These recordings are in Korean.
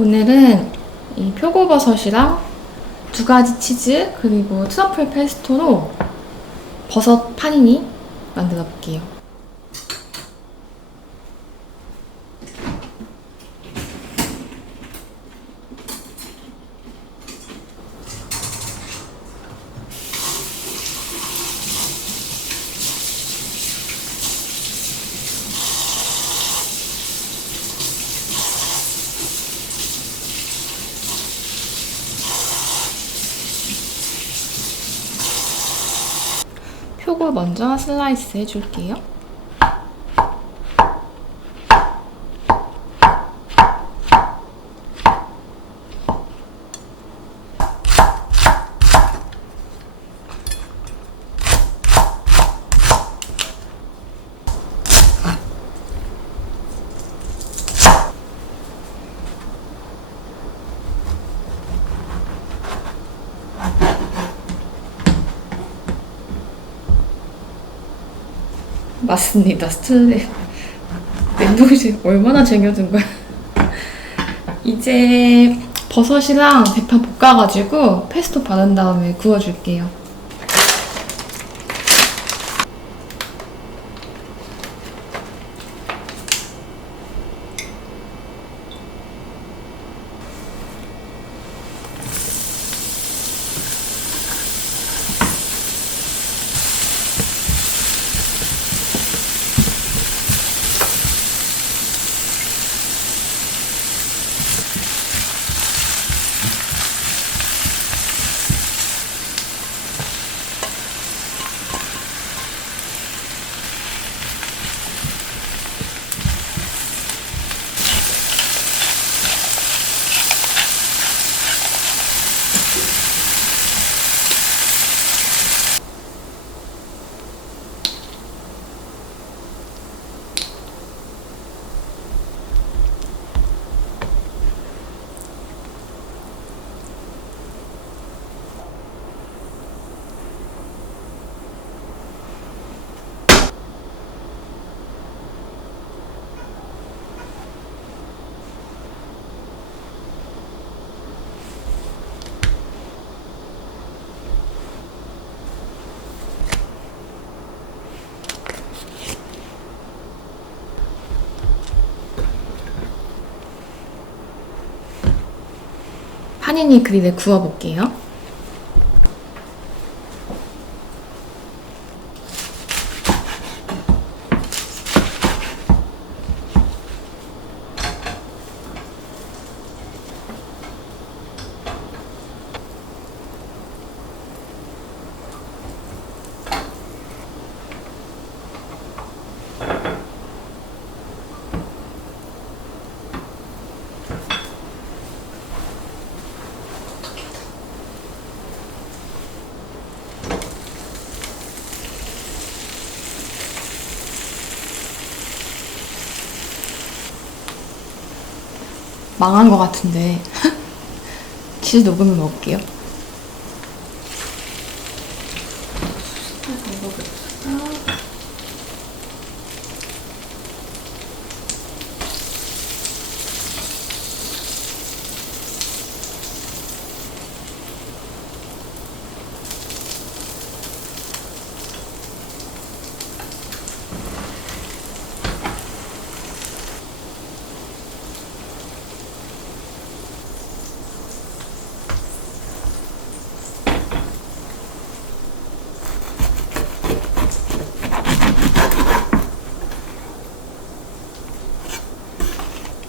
오늘은 이 표고버섯이랑 2가지 치즈 그리고 트러플 페스토로 버섯 파니니 만들어 볼게요. 표고 먼저 슬라이스 해줄게요. 맞습니다. 스트랩. 냉동실 얼마나 쟁여둔 거야. 이제 버섯이랑 대파 볶아가지고 페스토 바른 다음에 구워줄게요. 파니니 그릴에 구워볼게요. 망한 것 같은데 치즈 녹으면 먹을게요.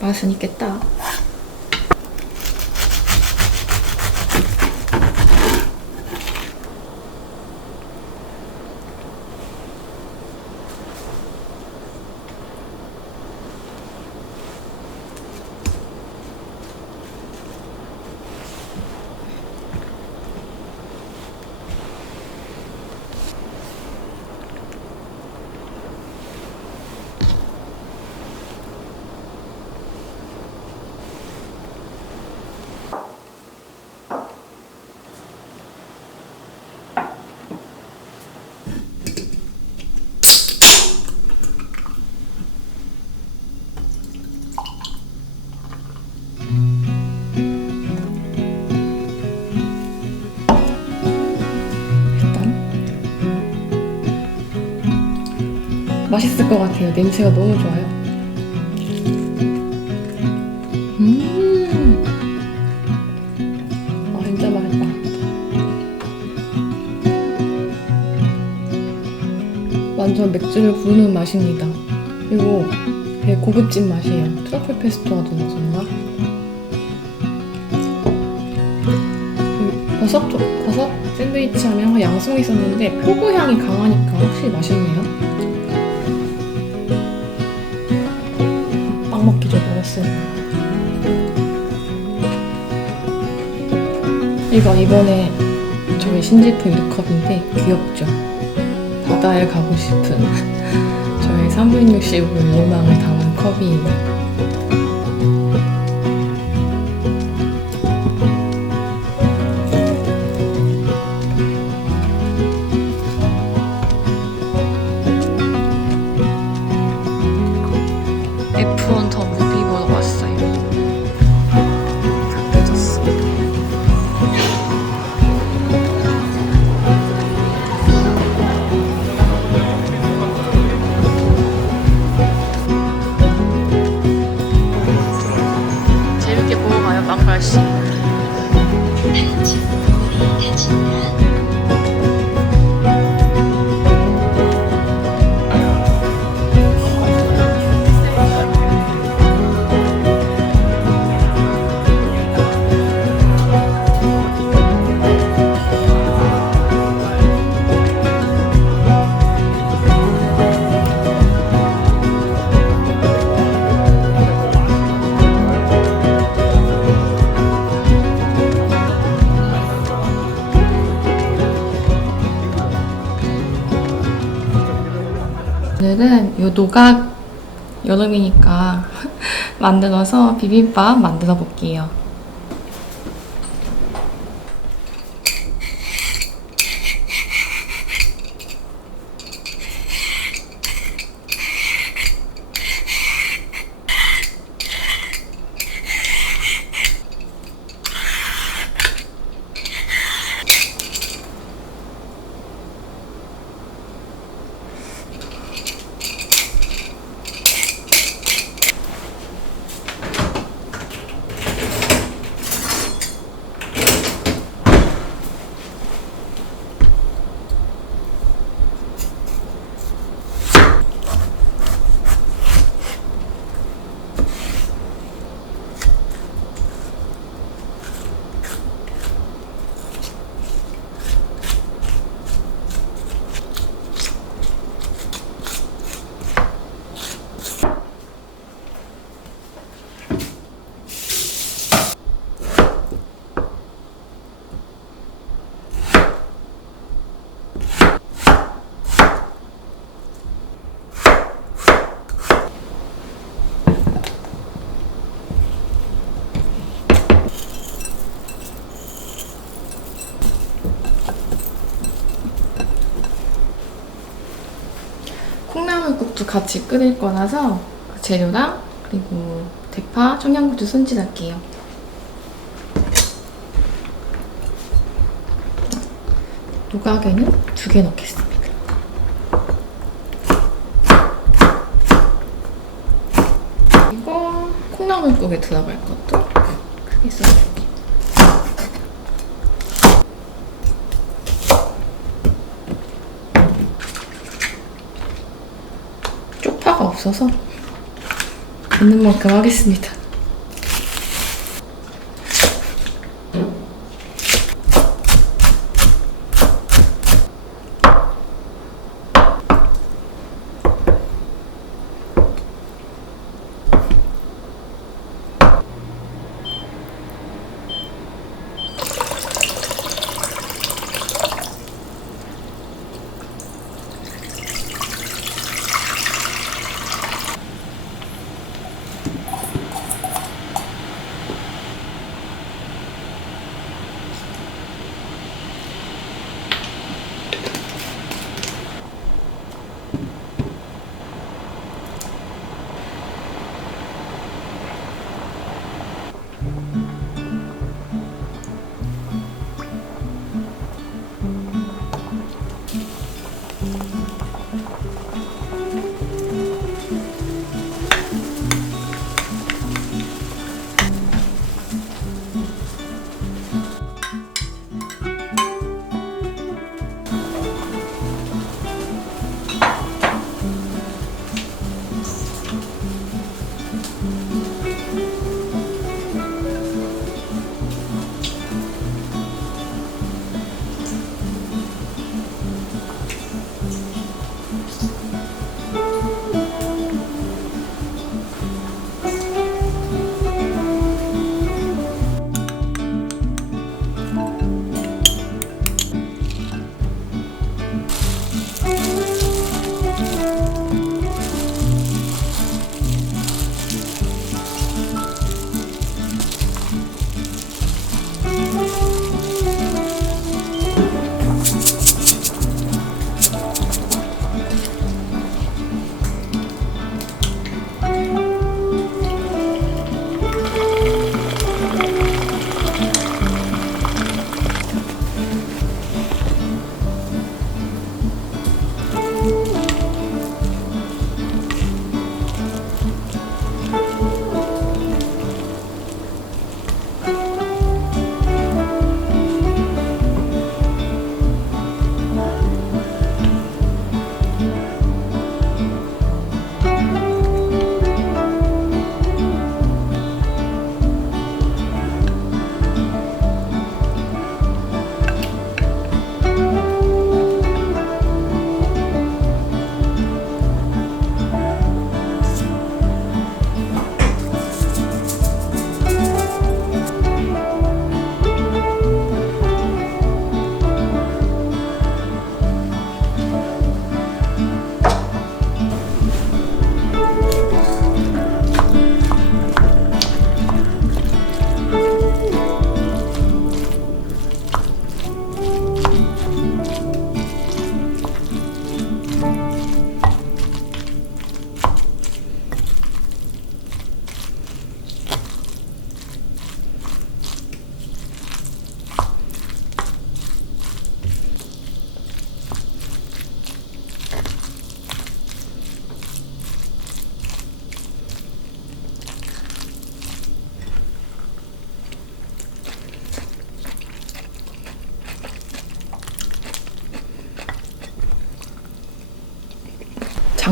맛은 있겠다. 맛있을 것 같아요. 냄새가 너무 좋아요. 진짜 맛있다. 완전 맥주를 부르는 맛입니다. 그리고 되게 고급진 맛이에요. 트러플 페스토가 들어가서인가? 버섯 샌드위치 하면 양송이 있었는데 표고향이 강하니까 확실히 맛있네요. 빵 먹기 전에 먹었어요. 이번에 저희 신제품 유컵인데 귀엽죠? 바다에 가고 싶은 저희 365일 로망을 담은 컵이에요. F1 더 무비 보러 왔어요. 다 늦었어. 재밌게 보고 가요, 빵갈씨. 오늘은 요 노각 여름이니까 만들어서 비빔밥 만들어 볼게요. 콩나물국도 같이 끓일 거라서 그 재료랑 그리고 대파, 청양고추 손질할게요. 노각에는 2개 넣겠습니다. 그리고 콩나물국에 들어갈 것도 크게 썰어줄게요. 쪽파가 없어서 있는 만큼 하겠습니다.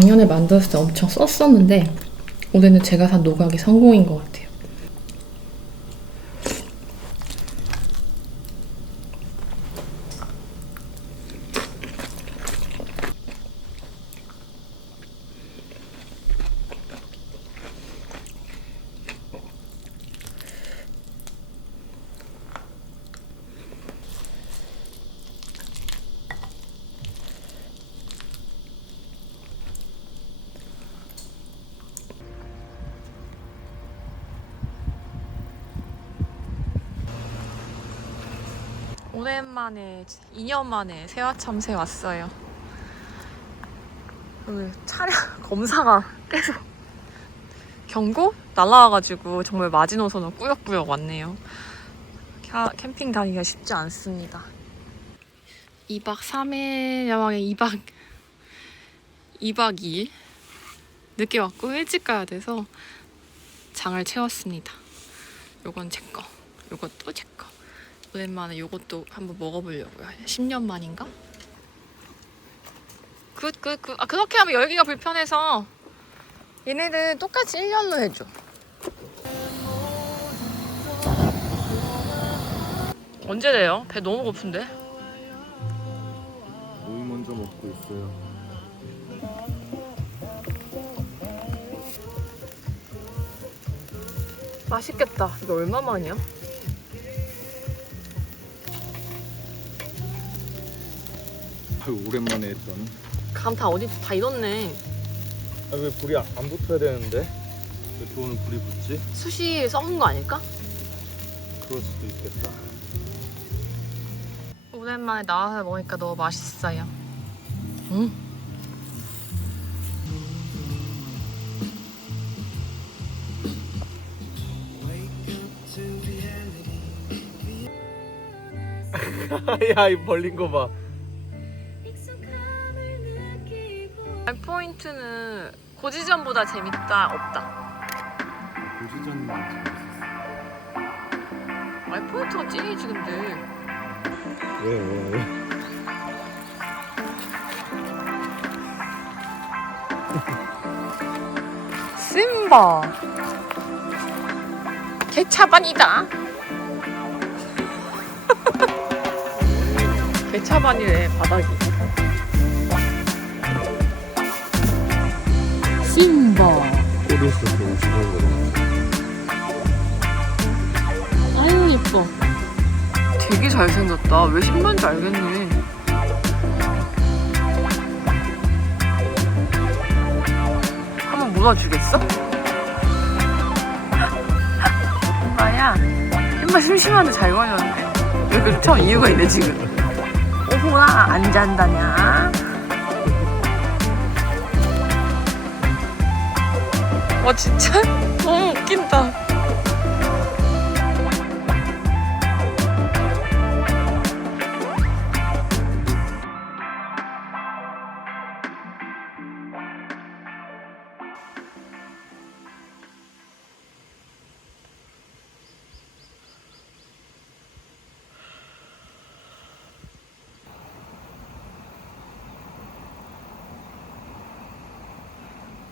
작년에 만들었을 때 엄청 썼었는데 올해는 제가 산 노각이 성공인 것 같아요. 오랜만에 2년 만에 세화참새 왔어요. 오늘 차량 검사가 계속 경고 날라와가지고 정말 마지노선을 꾸역꾸역 왔네요. 캠핑 다니기가 쉽지 않습니다. 2박 3일 야망에 2박 2일 늦게 왔고 일찍 가야 돼서 장을 채웠습니다. 요건 제 거, 요것도 제 거. 오랜만에 요것도 한번 먹어보려고요. 10년 만인가? 그렇게 하면 열기가 불편해서 얘네들 똑같이 1년로 해줘. 언제 돼요? 배 너무 고픈데? 오이 먼저 먹고 있어요. 맛있겠다. 이거 얼마만이야? 아유, 오랜만에 했던. 감 다 어디 다 익었네. 아, 왜 불이 안 붙어야 되는데? 왜 이렇게 오늘 불이 붙지? 숯이 썩은 거 아닐까? 그럴 수도 있겠다. 오랜만에 나와서 먹으니까 너무 맛있어요. 응? 야, 이 벌린 거 봐. 포인트는 고지전보다 재밌다 없다. 고시전만 포인트가 찐이지 근데. 왜? 심바 개차반이다. 개차반이래 바닥이. 심바 꼬리에서 너무 죽어버려. 아유 예뻐. 되게 잘생겼다. 왜 신발인지 알겠네. 한번 몰아주겠어? 오빠야 신발 심심한데 잘 걸렸네. 왜 이렇게 쫓아온 이유가 있네 지금. 오호라 안 잔다냐? 와 진짜 너무 웃긴다.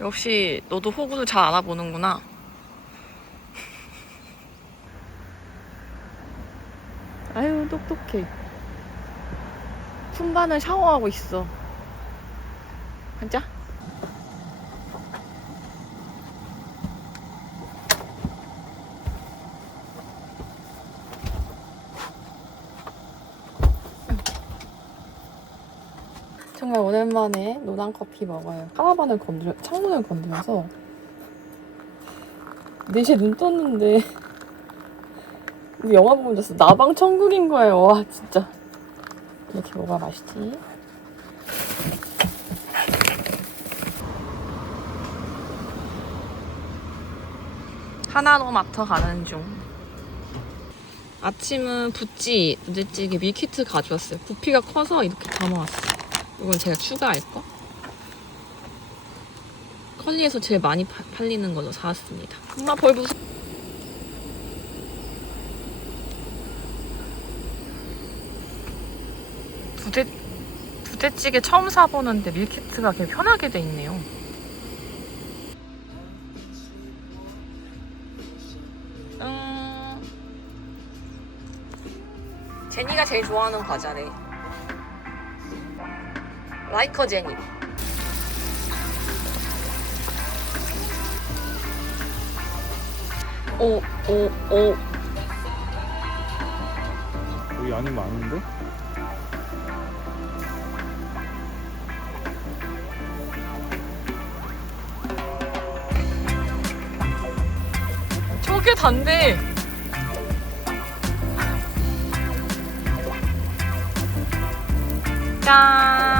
역시 너도 호구를 잘 알아보는구나. 아유 똑똑해. 품바는 샤워하고 있어. 앉아. 정말 오랜만에 노란 커피 먹어요. 창문을 건드려서 4시에 눈 떴는데 우리 영화 보면 잤어. 나방 천국인 거예요. 와 진짜 이렇게 뭐가 맛있지? 하나로마트 가는 중. 아침은 부대찌개 밀키트 가져왔어요. 부피가 커서 이렇게 담아왔어요. 이건 제가 추가할 거. 컬리에서 제일 많이 팔리는 걸로 사왔습니다. 엄마 벌 무서워. 부대찌개 처음 사보는데 밀키트가 그냥 편하게 돼 있네요. 제니가 제일 좋아하는 과자래. 라이커 제니. 오. 여기 양이 많은데? 저게 단데. 짠.